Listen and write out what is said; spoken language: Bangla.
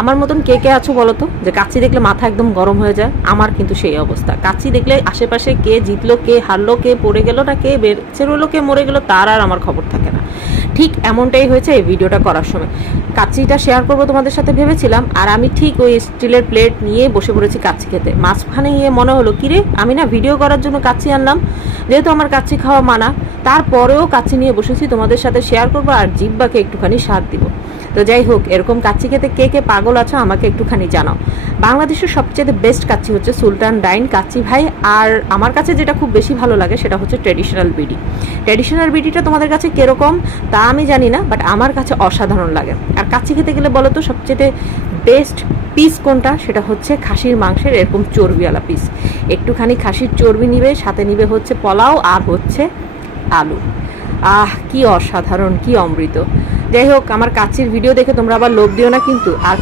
আমার মতন কে কে আছো বলো তো, যে কাচ্চি দেখলে মাথা একদম গরম হয়ে যায়? আমার কিন্তু সেই অবস্থা। কাচ্চি দেখলে আশেপাশে কে জিতলো, কে হারলো, কে পড়ে গেল, না কে বেঁচে রইলো, কে মরে গেল, তার আর আমার খবর থাকে না। ঠিক এমনটাই হয়েছে এই ভিডিওটা করার সময়। কাচ্চিটা শেয়ার করবো তোমাদের সাথে ভেবেছিলাম, আর আমি ঠিক ওই স্টিলের প্লেট নিয়ে বসে পড়েছি কাচ্চি খেতে। মাঝখানে গিয়ে মনে হলো, কিরে আমি না ভিডিও করার জন্য কাচ্চি আনলাম, যেহেতু আমার কাচ্চি খাওয়া মানা, তারপরেও কাচ্চি নিয়ে বসেছি তোমাদের সাথে শেয়ার করবো আর জিব্বাকে একটুখানি স্বাদ দিব। তো যাই হোক, এরকম কাচ্চি খেতে কে কে পাগল আছো আমাকে একটুখানি জানাও। বাংলাদেশের সবচেয়ে বেস্ট কাচ্চি হচ্ছে সুলতান ডাইন কাচ্চি ভাই। আর আমার কাছে যেটা খুব বেশি ভালো লাগে সেটা হচ্ছে ট্র্যাডিশনাল বিডি। ট্র্যাডিশনাল বিডিটা তোমাদের কাছে কীরকম তা আমি জানি না, বাট আমার কাছে অসাধারণ লাগে। আর কাচ্চি খেতে গেলে বলো তো সবচেয়ে বেস্ট পিস কোনটা? সেটা হচ্ছে খাসির মাংসের এরকম চর্বিওয়ালা পিস। একটুখানি খাসির চর্বি নিবে, সাথে নিবে হচ্ছে পোলাও আর হচ্ছে আলু। কি অসাধারণ, কি অমৃত। যাই হোক, আমার কাচ্চির ভিডিও দেখে তোমরা আবার লোভ দিও না কিন্তু। আর